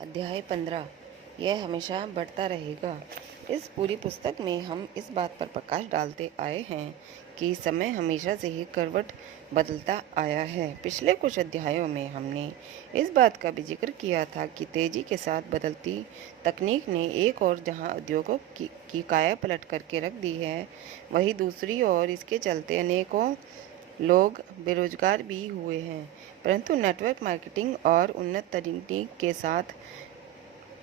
अध्याय 15 यह हमेशा बढ़ता रहेगा। इस पूरी पुस्तक में हम इस बात पर प्रकाश डालते आए हैं कि समय हमेशा से ही करवट बदलता आया है। पिछले कुछ अध्यायों में हमने इस बात का भी जिक्र किया था कि तेजी के साथ बदलती तकनीक ने एक और जहां उद्योगों की काया पलट करके रख दी है, वहीं दूसरी ओर इसके चलते अनेकों लोग बेरोजगार भी हुए हैं। परंतु नेटवर्क मार्केटिंग और उन्नत तकनीक के साथ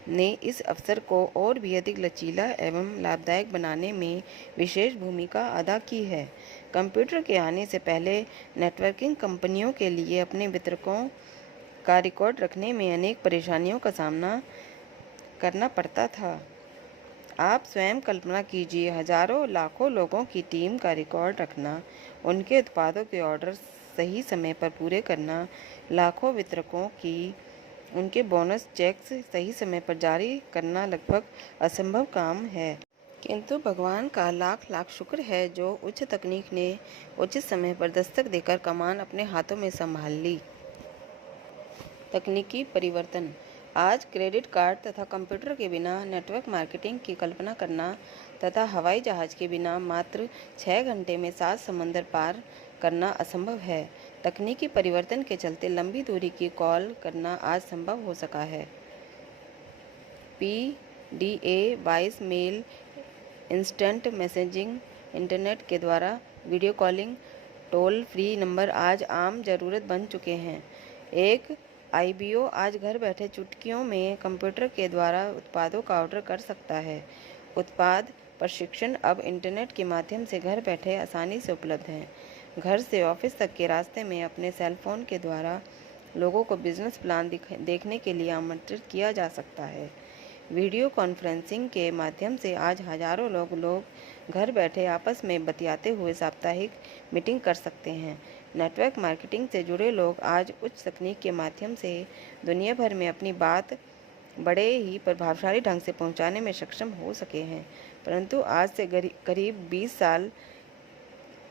ने इस अवसर को और भी अधिक लचीला एवं लाभदायक बनाने में विशेष भूमिका अदा की है। कंप्यूटर के आने से पहले नेटवर्किंग कंपनियों के लिए अपने वितरकों का रिकॉर्ड रखने में अनेक परेशानियों का सामना करना पड़ता था। आप स्वयं कल्पना कीजिए, हजारों लाखों लोगों की टीम का रिकॉर्ड रखना, उनके उत्पादों के ऑर्डर सही समय पर पूरे करना, लाखों वितरकों की उनके बोनस चेक्स सही समय पर जारी करना लगभग असंभव काम है। किंतु भगवान का लाख लाख शुक्र है जो उच्च तकनीक ने उचित समय पर दस्तक देकर कमान अपने हाथों में संभाल ली। तकनीकी परिवर्तन। आज क्रेडिट कार्ड तथा कंप्यूटर के बिना नेटवर्क मार्केटिंग की कल्पना करना तथा हवाई जहाज के बिना मात्र 6 घंटे में 7 समंदर पार करना असंभव है। तकनीकी परिवर्तन के चलते लंबी दूरी की कॉल करना आज संभव हो सका है। PDA, voice mail, instant messaging, internet के द्वारा video calling, toll free number आज आम ज़रूरत बन चुके हैं। एक IBO आज घर बैठे चुटकियों में कंप्यूटर के द्वारा उत्पादों का ऑर्डर कर सकता है। उत्पाद प्रशिक्षण अब इंटरनेट के माध्यम से घर बैठे आसानी से उपलब्ध हैं। घर से ऑफिस तक के रास्ते में अपने सेल फोन के द्वारा लोगों को बिजनेस प्लान देखने के लिए आमंत्रित किया जा सकता है। वीडियो कॉन्फ्रेंसिंग के माध्यम से आज हजारों लोग घर बैठे आपस में बतियाते हुए साप्ताहिक मीटिंग कर सकते हैं। नेटवर्क मार्केटिंग से जुड़े लोग आज उच्च तकनीक के माध्यम से दुनिया भर में अपनी बात बड़े ही प्रभावशाली ढंग से पहुंचाने में सक्षम हो सके हैं। परंतु आज से करीब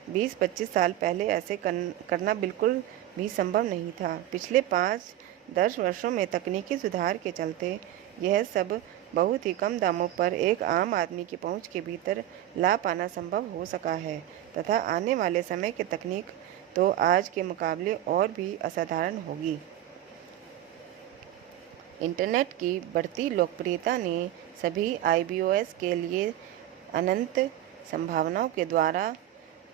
20-25 साल पहले ऐसे करना बिल्कुल भी संभव नहीं था। पिछले 5-10 वर्षों में तकनीकी सुधार के चलते यह सब बहुत ही कम दामों पर एक आम आदमी की पहुंच के भीतर ला पाना संभव हो सका है तथा आने वाले समय की तकनीक तो आज के मुकाबले और भी असाधारण होगी। इंटरनेट की बढ़ती लोकप्रियता ने सभी IBOs के लिए अनंत संभावनाओं के द्वारा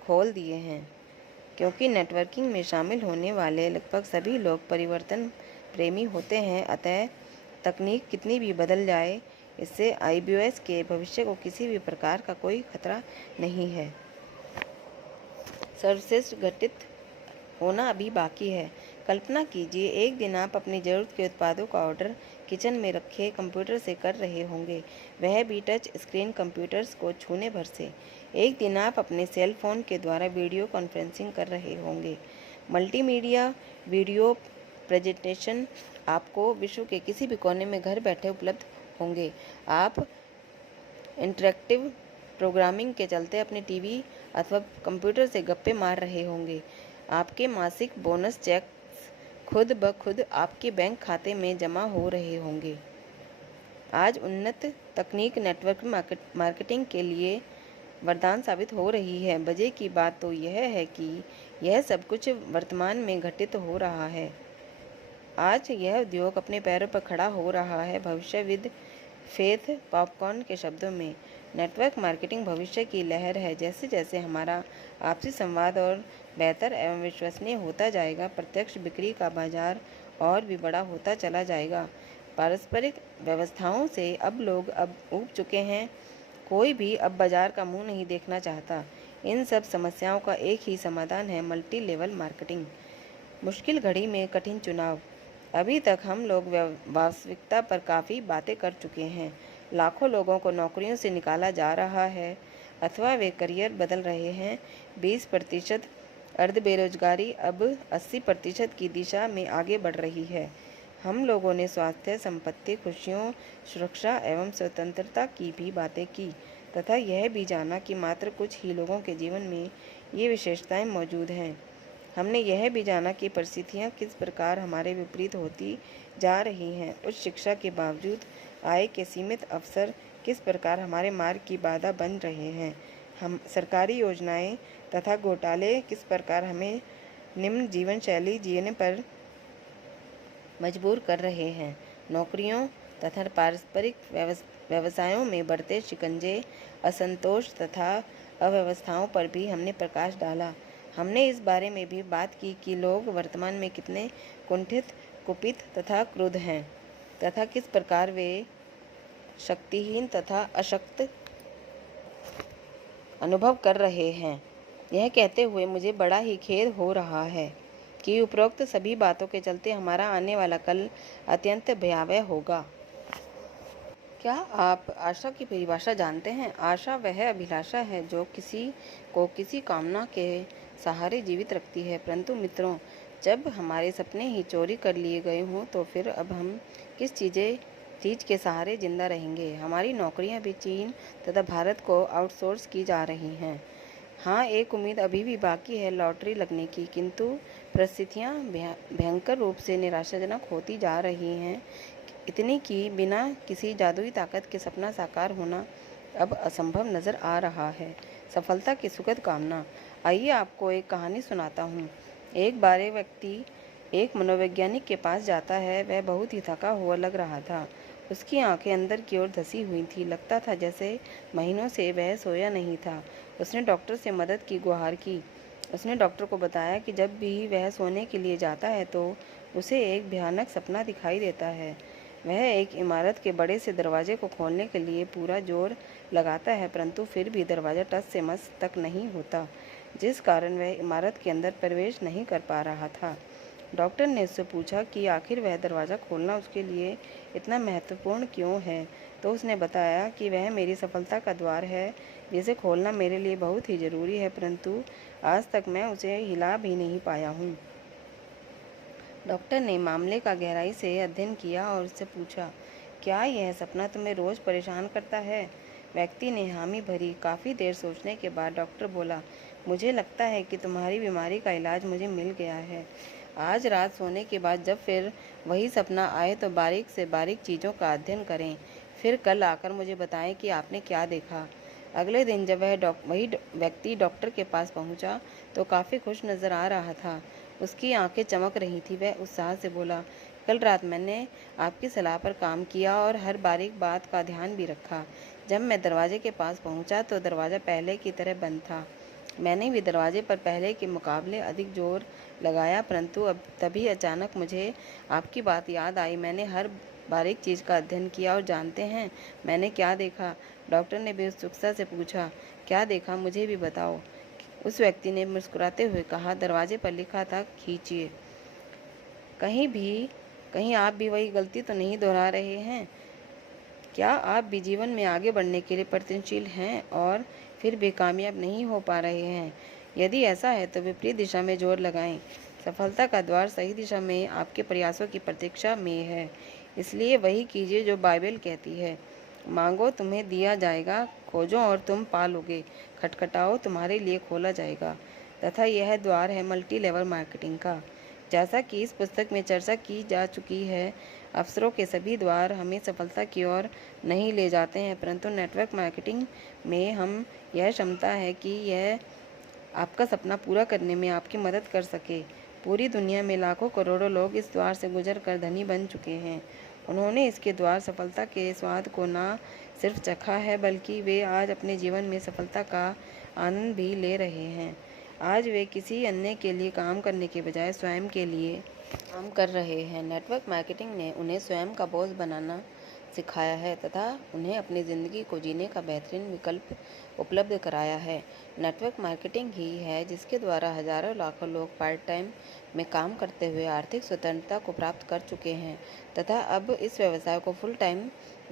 खोल दिए हैं, क्योंकि नेटवर्किंग में शामिल होने वाले लगभग सभी लोग परिवर्तन प्रेमी होते हैं। अतः तकनीक कितनी भी बदल जाए, इससे IBOs के भविष्य को किसी भी प्रकार का कोई खतरा नहीं है। सर्वश्रेष्ठ घटित होना अभी बाकी है। कल्पना कीजिए, एक दिन आप अपनी ज़रूरत के उत्पादों का ऑर्डर किचन में रखे कंप्यूटर से कर रहे होंगे, वह भी टच स्क्रीन कंप्यूटर्स को छूने भर से। एक दिन आप अपने सेल फोन के द्वारा वीडियो कॉन्फ्रेंसिंग कर रहे होंगे। मल्टीमीडिया वीडियो प्रेजेंटेशन आपको विश्व के किसी भी कोने में घर बैठे उपलब्ध होंगे। आप इंटरैक्टिव प्रोग्रामिंग के चलते अपने टीवी अथवा कंप्यूटर से गप्पे मार रहे होंगे। आपके मासिक बोनस चेक्स खुद ब खुद आपके बैंक खाते में जमा हो रहे होंगे। आज उन्नत तकनीक नेटवर्क मार्केटिंग के लिए वरदान साबित हो रही है। मजे की बात तो यह है कि यह सब कुछ वर्तमान में घटित हो रहा है। आज यह उद्योग अपने पैरों पर खड़ा हो रहा है। भविष्यविद फेथ पॉपकॉर्न के शब्दों में, नेटवर्क मार्केटिंग भविष्य की लहर है। जैसे जैसे हमारा आपसी संवाद और बेहतर एवं विश्वसनीय होता जाएगा, प्रत्यक्ष बिक्री का बाजार और भी बड़ा होता चला जाएगा। पारस्परिक व्यवस्थाओं से अब लोग ऊब चुके हैं। कोई भी अब बाजार का मुंह नहीं देखना चाहता। इन सब समस्याओं का एक ही समाधान है, मल्टी लेवल मार्केटिंग। मुश्किल घड़ी में कठिन चुनाव। अभी तक हम लोग वास्तविकता पर काफ़ी बातें कर चुके हैं। लाखों लोगों को नौकरियों से निकाला जा रहा है अथवा वे करियर बदल रहे हैं। 20% अर्ध बेरोजगारी अब 80% की दिशा में आगे बढ़ रही है। हम लोगों ने स्वास्थ्य, संपत्ति, खुशियों, सुरक्षा एवं स्वतंत्रता की भी बातें की तथा यह भी जाना कि मात्र कुछ ही लोगों के जीवन में ये विशेषताएं मौजूद हैं। हमने यह भी जाना कि परिस्थितियाँ किस प्रकार हमारे विपरीत होती जा रही हैं। उच्च शिक्षा के बावजूद आय के सीमित अवसर किस प्रकार हमारे मार्ग की बाधा बन रहे हैं। हम सरकारी योजनाएं तथा घोटाले किस प्रकार हमें निम्न जीवन शैली जीने पर मजबूर कर रहे हैं। नौकरियों तथा पारस्परिक व्यवसायों में बढ़ते शिकंजे, असंतोष तथा अव्यवस्थाओं पर भी हमने प्रकाश डाला। हमने इस बारे में भी बात की कि लोग वर्तमान में कितने कुंठित, कुपित तथा क्रुद्ध हैं तथा किस प्रकार वे शक्तिहीन तथा अशक्त अनुभव कर रहे हैं। यह कहते हुए मुझे बड़ा ही खेद हो रहा है कि उपरोक्त सभी बातों के चलते हमारा आने वाला कल अत्यंत भयावह होगा। क्या आप आशा की परिभाषा जानते हैं? आशा वह अभिलाषा है जो किसी को किसी कामना के सहारे जीवित रखती है। परंतु मित्रों, जब हमारे सपने ही चोरी कर लिए गए हों तो फिर अब हम किस चीज़ के सहारे जिंदा रहेंगे? हमारी नौकरियां भी चीन तथा भारत को आउटसोर्स की जा रही हैं। हाँ, एक उम्मीद अभी भी बाकी है लॉटरी लगने की, किंतु परिस्थितियाँ भयंकर रूप से निराशाजनक होती जा रही हैं, इतनी कि बिना किसी जादुई ताकत के सपना साकार होना अब असंभव नज़र आ रहा है। सफलता की सुखद कामना। आइए आपको एक कहानी सुनाता हूँ। एक बार एक व्यक्ति एक मनोवैज्ञानिक के पास जाता है। वह बहुत ही थका हुआ लग रहा था। उसकी आंखें अंदर की ओर धसी हुई थी। लगता था जैसे महीनों से वह सोया नहीं था। उसने डॉक्टर से मदद की गुहार की। उसने डॉक्टर को बताया कि जब भी वह सोने के लिए जाता है तो उसे एक भयानक सपना दिखाई देता है। वह एक इमारत के बड़े से दरवाजे को खोलने के लिए पूरा जोर लगाता है, परंतु फिर भी दरवाज़ा टस से मस तक नहीं होता, जिस कारण वह इमारत के अंदर प्रवेश नहीं कर पा रहा था। डॉक्टर ने उससे पूछा कि आखिर वह दरवाज़ा खोलना उसके लिए इतना महत्वपूर्ण क्यों है। तो उसने बताया कि वह मेरी सफलता का द्वार है, जिसे खोलना मेरे लिए बहुत ही ज़रूरी है, परंतु आज तक मैं उसे हिला भी नहीं पाया हूँ। डॉक्टर ने मामले का गहराई से अध्ययन किया और उससे पूछा, क्या यह सपना तुम्हें रोज़ परेशान करता है? व्यक्ति ने हामी भरी। काफ़ी देर सोचने के बाद डॉक्टर बोला, मुझे लगता है कि तुम्हारी बीमारी का इलाज मुझे मिल गया है। आज रात सोने के बाद जब फिर वही सपना आए तो बारीक से बारीक चीज़ों का अध्ययन करें, फिर कल आकर मुझे बताएं कि आपने क्या देखा। अगले दिन जब वही व्यक्ति डॉक्टर के पास पहुंचा तो काफ़ी खुश नज़र आ रहा था। उसकी आंखें चमक रही थी। वह उत्साह से बोला, कल रात मैंने आपकी सलाह पर काम किया और हर बारीक बात का ध्यान भी रखा। जब मैं दरवाजे के पास पहुंचा तो दरवाज़ा पहले की तरह बंद था। मैंने भी दरवाजे पर पहले के मुकाबले अधिक जोर लगाया, परंतु अब तभी अचानक मुझे आपकी बात याद आई। मैंने हर बारीक चीज़ का अध्ययन किया और जानते हैं मैंने क्या देखा? डॉक्टर ने भी उत्सुकता से पूछा, क्या देखा, मुझे भी बताओ। उस व्यक्ति ने मुस्कुराते हुए कहा, दरवाजे पर लिखा था, खींचिए। कहीं आप भी वही गलती तो नहीं दोहरा रहे हैं? क्या आप भी जीवन में आगे बढ़ने के लिए प्रयत्नशील हैं और फिर भी कामयाब नहीं हो पा रहे हैं? यदि ऐसा है तो विपरीत दिशा में जोर लगाएं। सफलता का द्वार सही दिशा में आपके प्रयासों की प्रतीक्षा में है। इसलिए वही कीजिए जो बाइबल कहती है, मांगो तुम्हें दिया जाएगा, खोजो और तुम पालोगे, खटखटाओ तुम्हारे लिए खोला जाएगा। तथा यह द्वार है मल्टी लेवल मार्केटिंग का। जैसा कि इस पुस्तक में चर्चा की जा चुकी है, अवसरों के सभी द्वार हमें सफलता की ओर नहीं ले जाते हैं, परंतु नेटवर्क मार्केटिंग में हम यह क्षमता है कि यह आपका सपना पूरा करने में आपकी मदद कर सके। पूरी दुनिया में लाखों करोड़ों लोग इस द्वार से गुजर कर धनी बन चुके हैं। उन्होंने इसके द्वार सफलता के स्वाद को न सिर्फ चखा है, बल्कि वे आज अपने जीवन में सफलता का आनंद भी ले रहे हैं। आज वे किसी अन्य के लिए काम करने के बजाय स्वयं के लिए काम कर रहे हैं। नेटवर्क मार्केटिंग ने उन्हें स्वयं का बॉस बनना सिखाया है तथा उन्हें अपनी ज़िंदगी को जीने का बेहतरीन विकल्प उपलब्ध कराया है। नेटवर्क मार्केटिंग ही है जिसके द्वारा हजारों लाखों लोग पार्ट टाइम में काम करते हुए आर्थिक स्वतंत्रता को प्राप्त कर चुके हैं तथा अब इस व्यवसाय को फुल टाइम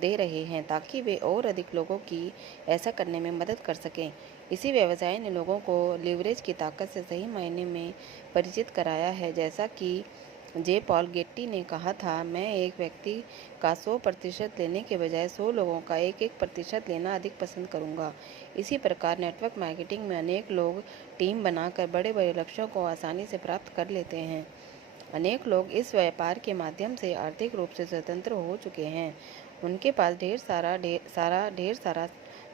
दे रहे हैं ताकि वे और अधिक लोगों की ऐसा करने में मदद कर सकें। इसी व्यवसाय ने लोगों को लीवरेज की ताकत से सही मायने में परिचित कराया है, जैसा कि जे पॉल गेट्टी ने कहा था, मैं एक व्यक्ति का 100% लेने के बजाय 100 लोगों का 1-1% लेना अधिक पसंद करूंगा। इसी प्रकार नेटवर्क मार्केटिंग में अनेक लोग टीम बनाकर बड़े-बड़े लक्ष्यों को आसानी से प्राप्त कर लेते हैं। अनेक लोग इस व्यापार के माध्यम से आर्थिक रूप से स्वतंत्र हो चुके हैं। उनके पास ढेर सारा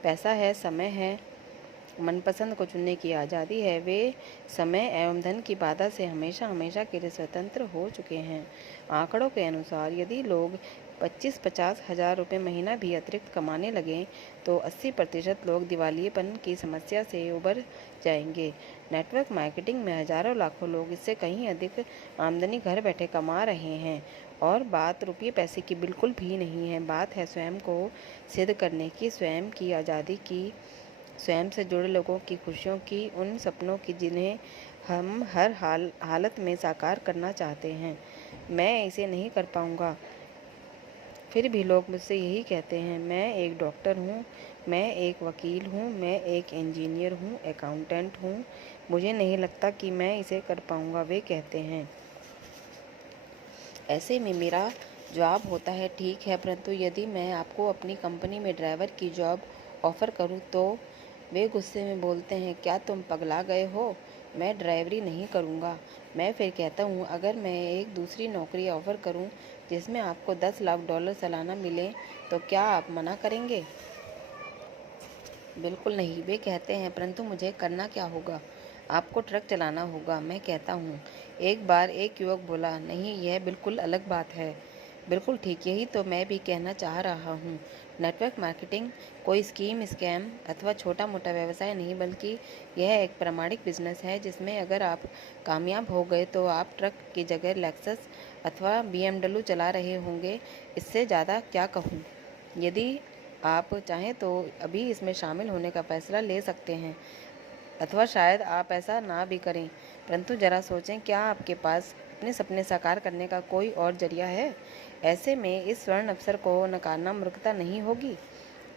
पैसा है, समय है, मनपसंद को चुनने की आज़ादी है। वे समय एवं धन की बाधा से हमेशा हमेशा के लिए स्वतंत्र हो चुके हैं। आंकड़ों के अनुसार यदि लोग 25-50 हज़ार रुपये महीना भी अतिरिक्त कमाने लगें तो 80% लोग दिवालियेपन की समस्या से उबर जाएंगे। नेटवर्क मार्केटिंग में हजारों लाखों लोग इससे कहीं अधिक आमदनी घर बैठे कमा रहे हैं। और बात रुपये पैसे की बिल्कुल भी नहीं है, बात है स्वयं को सिद्ध करने की, स्वयं की आज़ादी की, स्वयं से जुड़े लोगों की खुशियों की, उन सपनों की जिन्हें हम हर हालत में साकार करना चाहते हैं। मैं इसे नहीं कर पाऊंगा, फिर भी लोग मुझसे यही कहते हैं। मैं एक डॉक्टर हूँ, मैं एक वकील हूँ, मैं एक इंजीनियर हूँ, अकाउंटेंट हूँ, मुझे नहीं लगता कि मैं इसे कर पाऊंगा, वे कहते हैं। ऐसे में मेरा जवाब होता है, ठीक है, परंतु यदि मैं आपको अपनी कंपनी में ड्राइवर की जॉब ऑफ़र करूं तो? वे गुस्से में बोलते हैं, क्या तुम पगला गए हो? मैं ड्राइवरी नहीं करूंगा। मैं फिर कहता हूं, अगर मैं एक दूसरी नौकरी ऑफ़र करूं जिसमें आपको $10 लाख सालाना मिले तो क्या आप मना करेंगे? बिल्कुल नहीं, वे कहते हैं, परंतु मुझे करना क्या होगा? आपको ट्रक चलाना होगा। मैं कहता हूँ। एक बार एक युवक बोला, नहीं, यह बिल्कुल अलग बात है। बिल्कुल ठीक, यही तो मैं भी कहना चाह रहा हूँ। नेटवर्क मार्केटिंग कोई स्कीम, स्कैम अथवा छोटा मोटा व्यवसाय नहीं, बल्कि यह एक प्रामाणिक बिजनेस है जिसमें अगर आप कामयाब हो गए तो आप ट्रक की जगह लेक्सस अथवा BMW चला रहे होंगे। इससे ज़्यादा क्या कहूँ। यदि आप चाहें तो अभी इसमें शामिल होने का फैसला ले सकते हैं, अथवा शायद आप ऐसा ना भी करें। परंतु जरा सोचें, क्या आपके पास अपने सपने साकार करने का कोई और जरिया है? ऐसे में इस स्वर्ण अवसर को नकारना मूर्खता नहीं होगी।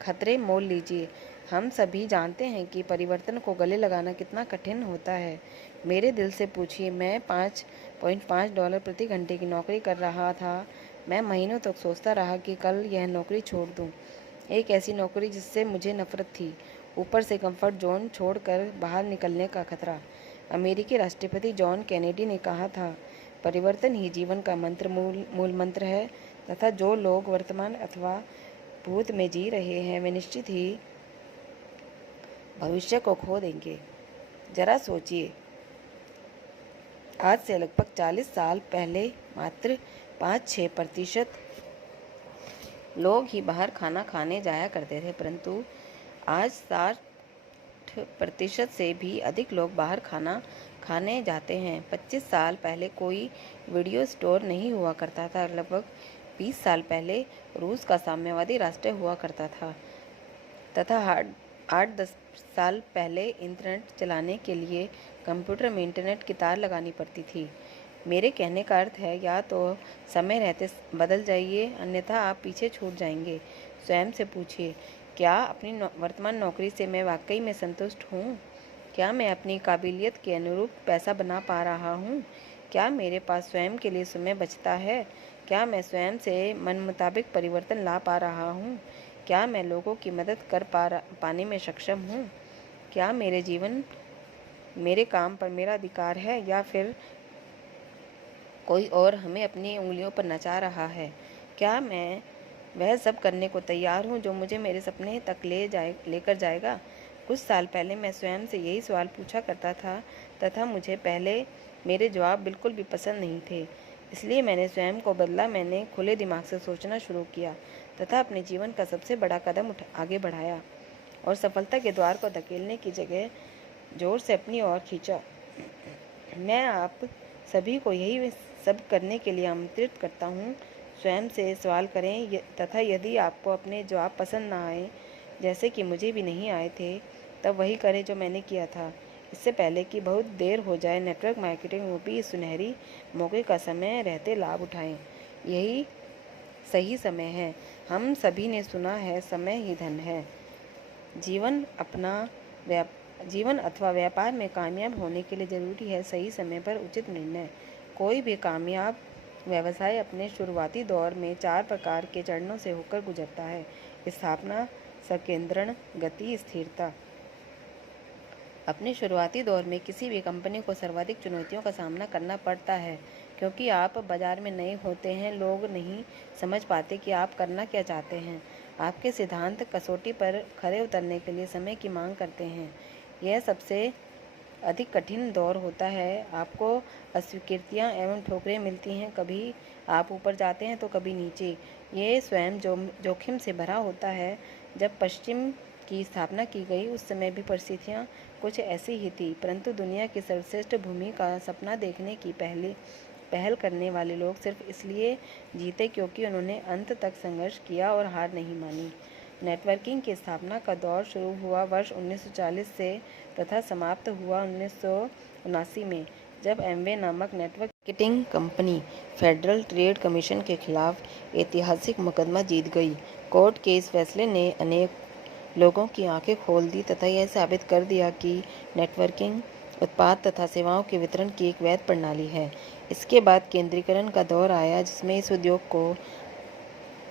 खतरे मोल लीजिए। हम सभी जानते हैं कि परिवर्तन को गले लगाना कितना कठिन होता है। मेरे दिल से पूछिए, मैं $5.5 प्रति घंटे की नौकरी कर रहा था। मैं महीनों तक सोचता रहा कि कल यह नौकरी छोड़ दूं। एक ऐसी नौकरी जिससे मुझे नफरत थी, ऊपर से कंफर्ट जोन छोड़कर बाहर निकलने का खतरा। अमेरिकी राष्ट्रपति जॉन कैनेडी ने कहा था, परिवर्तन ही जीवन का मूल मंत्र है, तथा जो लोग वर्तमान अथवा भूत में जी रहे हैं वे निश्चित ही भविष्य को खो देंगे। जरा सोचिए, आज से लगभग 40 साल पहले मात्र 5-6% लोग ही बाहर खाना खाने जाया करते थे, परंतु आज 60% से भी अधिक लोग बाहर खाना खाने जाते हैं। 25 साल पहले कोई वीडियो स्टोर नहीं हुआ करता था। लगभग 20 साल पहले रूस का साम्यवादी राष्ट्र हुआ करता था, तथा 8-10 साल पहले इंटरनेट चलाने के लिए कंप्यूटर में इंटरनेट की तार लगानी पड़ती थी। मेरे कहने का अर्थ है, या तो समय रहते बदल जाइए, अन्यथा आप पीछे छूट जाएंगे। स्वयं से पूछिए, क्या अपनी वर्तमान नौकरी से मैं वाकई में संतुष्ट हूँ? क्या मैं अपनी काबिलियत के अनुरूप पैसा बना पा रहा हूँ? क्या मेरे पास स्वयं के लिए समय बचता है? क्या मैं स्वयं से मन मुताबिक परिवर्तन ला पा रहा हूँ? क्या मैं लोगों की मदद कर पाने में सक्षम हूँ? क्या मेरे जीवन, मेरे काम पर मेरा अधिकार है, या फिर कोई और हमें अपनी उंगलियों पर नचा रहा है? क्या मैं वह सब करने को तैयार हूँ जो मुझे मेरे सपने तक लेकर जाएगा? कुछ साल पहले मैं स्वयं से यही सवाल पूछा करता था, तथा मुझे पहले मेरे जवाब बिल्कुल भी पसंद नहीं थे। इसलिए मैंने स्वयं को बदला। मैंने खुले दिमाग से सोचना शुरू किया तथा अपने जीवन का सबसे बड़ा कदम आगे बढ़ाया और सफलता के द्वार को धकेलने की जगह जोर से अपनी ओर खींचा। मैं आप सभी को यही सब करने के लिए आमंत्रित करता हूँ। स्वयं से सवाल करें, तथा यदि आपको अपने जवाब पसंद ना आए, जैसे कि मुझे भी नहीं आए थे, तब वही करें जो मैंने किया था, इससे पहले कि बहुत देर हो जाए। नेटवर्क मार्केटिंग रूपी इस सुनहरी मौके का समय रहते लाभ उठाएं। यही सही समय है। हम सभी ने सुना है, समय ही धन है। जीवन अथवा व्यापार में कामयाब होने के लिए जरूरी है सही समय पर उचित निर्णय। कोई भी कामयाब व्यवसाय अपने शुरुआती दौर में 4 प्रकार के चरणों से होकर गुजरता है। स्थापना, संकेंद्रण, गति, स्थिरता। अपने शुरुआती दौर में किसी भी कंपनी को सर्वाधिक चुनौतियों का सामना करना पड़ता है, क्योंकि आप बाजार में नए होते हैं। लोग नहीं समझ पाते कि आप करना क्या चाहते हैं। आपके सिद्धांत कसौटी पर खरे उतरने के लिए समय की मांग करते हैं। यह सबसे अधिक कठिन दौर होता है। आपको अस्वीकृतियां एवं ठोकरें मिलती हैं, कभी आप ऊपर जाते हैं तो कभी नीचे। ये स्वयं जोखिम से भरा होता है। जब पश्चिम की स्थापना की गई उस समय भी परिस्थितियां कुछ ऐसी ही थी, परंतु दुनिया की सर्वश्रेष्ठ भूमि का सपना देखने की पहल करने वाले लोग सिर्फ इसलिए जीते क्योंकि उन्होंने अंत तक संघर्ष किया और हार नहीं मानी। नेटवर्किंग की स्थापना का दौर शुरू हुआ वर्ष 1940 से तथा समाप्त हुआ 1979 में, जब एमवे नामक network marketing company federal trade commission के खिलाफ ऐतिहासिक मुकदमा जीत गई। कोर्ट के इस फैसले ने अनेक लोगों की आंखें खोल दी तथा यह साबित कर दिया कि नेटवर्किंग उत्पाद तथा सेवाओं के वितरण की एक वैध प्रणाली है। इसके बाद केंद्रीकरण का दौर आया, जिसमें इस उद्योग को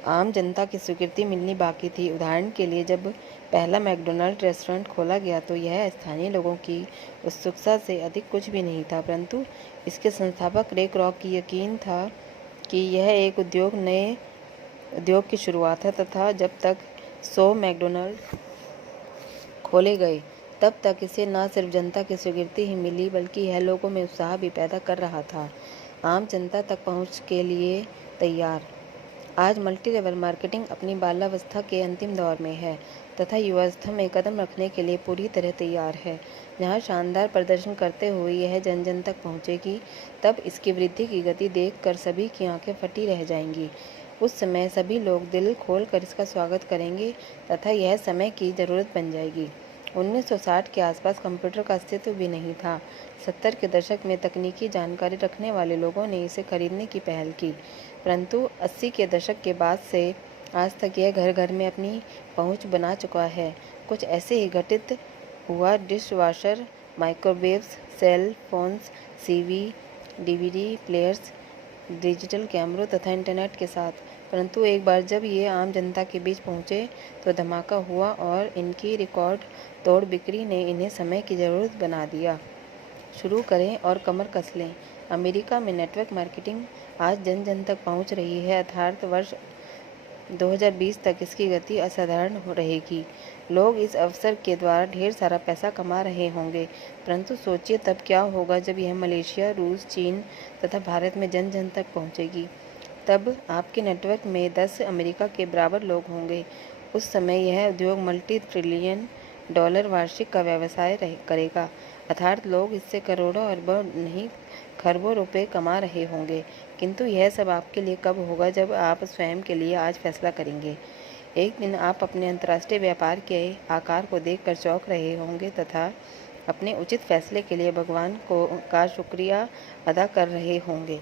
आम जनता की स्वीकृति मिलनी बाकी थी। उदाहरण के लिए, जब पहला मैकडॉनल्ड रेस्टोरेंट खोला गया तो यह स्थानीय लोगों की उत्सुकता से अधिक कुछ भी नहीं था, परंतु इसके संस्थापक रे क्रॉक की यकीन था कि यह एक नए उद्योग की शुरुआत है तथा जब तक 100 मैकडॉनल्ड खोले गए तब तक इसे न सिर्फ जनता की स्वीकृति ही मिली, बल्कि यह लोगों में उत्साह भी पैदा कर रहा था, आम जनता तक पहुंच के लिए तैयार। आज मल्टी लेवल मार्केटिंग अपनी बाल्यावस्था के अंतिम दौर में है तथा युवावस्था में कदम रखने के लिए पूरी तरह तैयार है। जहां शानदार प्रदर्शन करते हुए यह जन जन तक पहुंचेगी, तब इसकी वृद्धि की गति देखकर सभी की आंखें फटी रह जाएंगी। उस समय सभी लोग दिल खोलकर इसका स्वागत करेंगे तथा यह समय की ज़रूरत बन जाएगी। 1960 के आसपास कंप्यूटर का अस्तित्व भी नहीं था। 70 के दशक में तकनीकी जानकारी रखने वाले लोगों ने इसे खरीदने की पहल की, परंतु 80 के दशक के बाद से आज तक यह घर घर में अपनी पहुंच बना चुका है। कुछ ऐसे ही घटित हुआ dish washer, microwaves, cell phones, CV, DVD players, digital कैमरों तथा इंटरनेट के साथ। परंतु एक बार जब ये आम जनता के बीच पहुंचे तो धमाका हुआ और इनकी रिकॉर्ड तोड़ बिक्री ने इन्हें समय की ज़रूरत बना दिया। शुरू करें और कमर कस लें। अमेरिका में नेटवर्क मार्केटिंग आज जन जन तक पहुंच रही है, अर्थात वर्ष 2020 तक इसकी गति असाधारण रहेगी। लोग इस अवसर के द्वारा ढेर सारा पैसा कमा रहे होंगे, परंतु सोचिए तब क्या होगा जब यह मलेशिया, रूस, चीन तथा भारत में जन जन तक पहुंचेगी। तब आपके नेटवर्क में 10 अमेरिका के बराबर लोग होंगे। उस समय यह उद्योग मल्टी ट्रिलियन डॉलर वार्षिक का व्यवसाय करेगा, अर्थात लोग इससे करोड़ों अरबों नहीं खरबों रुपए कमा रहे होंगे। किंतु यह सब आपके लिए कब होगा, जब आप स्वयं के लिए आज फैसला करेंगे। एक दिन आप अपने अंतर्राष्ट्रीय व्यापार के आकार को देखकर चौंक रहे होंगे तथा अपने उचित फैसले के लिए भगवान का शुक्रिया अदा कर रहे होंगे।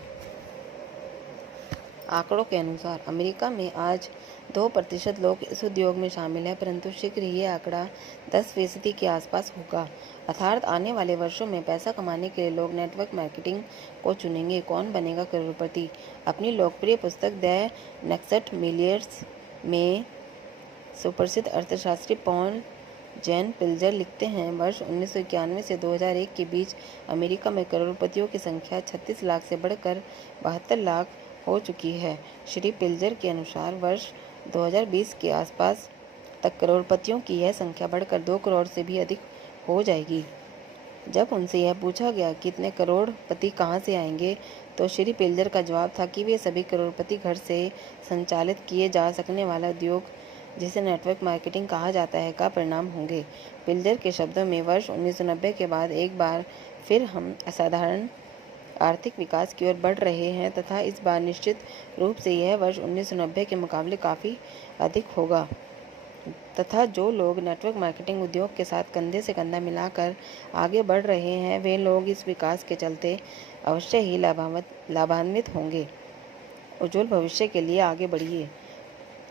आंकड़ों के अनुसार अमेरिका में आज 2% लोग इस उद्योग में शामिल हैं, परंतु शीघ्र ही ये आंकड़ा 10% के आसपास होगा। अर्थात आने वाले वर्षों में पैसा कमाने के लिए लोग नेटवर्क मार्केटिंग को चुनेंगे। कौन बनेगा करोड़पति? अपनी लोकप्रिय पुस्तक द नेक्स्ट मिलियर्स में सुप्रसिद्ध अर्थशास्त्री पॉल जैन पिल्जर लिखते हैं, वर्ष 1991 से 2001 के बीच अमेरिका में करोड़पतियों की संख्या 36 लाख से बढ़कर 72 लाख हो चुकी है। श्री पिल्जर के अनुसार वर्ष 2020 के आसपास तक करोड़पतियों की यह संख्या बढ़कर 2 करोड़ से भी अधिक हो जाएगी। जब उनसे यह पूछा गया कि इतने करोड़पति कहाँ से आएंगे, तो श्री पिल्जर का जवाब था कि वे सभी करोड़पति घर से संचालित किए जा सकने वाला उद्योग, जिसे नेटवर्क मार्केटिंग कहा जाता है, का परिणाम होंगे। पिल्जर के शब्दों में, वर्ष 1990 के बाद एक बार फिर हम असाधारण आर्थिक विकास की ओर बढ़ रहे हैं तथा इस बार निश्चित रूप से यह वर्ष 1990 के मुकाबले काफ़ी अधिक होगा तथा जो लोग नेटवर्क मार्केटिंग उद्योग के साथ कंधे से कंधा मिलाकर आगे बढ़ रहे हैं, वे लोग इस विकास के चलते अवश्य ही लाभान्वित होंगे। उज्ज्वल भविष्य के लिए आगे बढ़िए।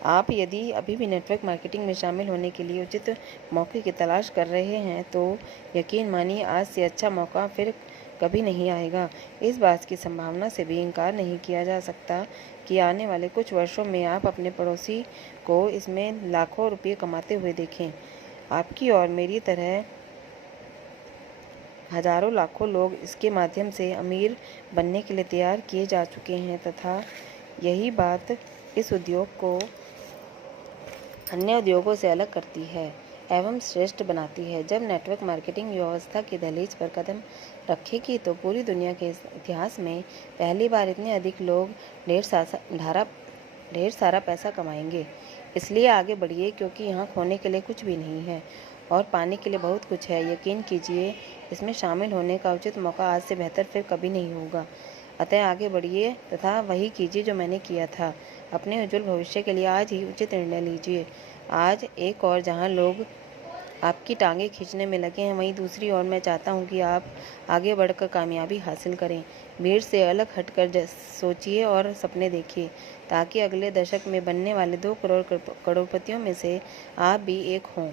आप यदि अभी भी नेटवर्क मार्केटिंग में शामिल होने के लिए उचित मौके की तलाश कर रहे हैं, तो यकीन मानिए आज से अच्छा मौका फिर कभी नहीं आएगा। इस बात की संभावना से भी इनकार नहीं किया जा सकता कि आने वाले कुछ वर्षों में आप अपने पड़ोसी को इसमें लाखों रुपये कमाते हुए देखें। आपकी और मेरी तरह हजारों लाखों लोग इसके माध्यम से अमीर बनने के लिए तैयार किए जा चुके हैं तथा यही बात इस उद्योग को अन्य उद्योगों से अलग करती है एवं श्रेष्ठ बनाती है। जब नेटवर्क मार्केटिंग व्यवस्था की दहलीज पर कदम रखेगी तो पूरी दुनिया के इतिहास में पहली बार इतने अधिक लोग ढेर सारा पैसा कमाएंगे। इसलिए आगे बढ़िए, क्योंकि यहाँ खोने के लिए कुछ भी नहीं है और पाने के लिए बहुत कुछ है। यकीन कीजिए, इसमें शामिल होने का उचित मौका आज से बेहतर फिर कभी नहीं होगा। अतः आगे बढ़िए तथा वही कीजिए जो मैंने किया था। अपने उज्जवल भविष्य के लिए आज ही उचित निर्णय लीजिए। आज एक और जहां लोग आपकी टांगें खींचने में लगे हैं, वहीं दूसरी ओर मैं चाहता हूं कि आप आगे बढ़कर कामयाबी हासिल करें। भीड़ से अलग हटकर सोचिए और सपने देखिए, ताकि अगले दशक में बनने वाले 2 करोड़ करोड़पतियों में से आप भी एक हों।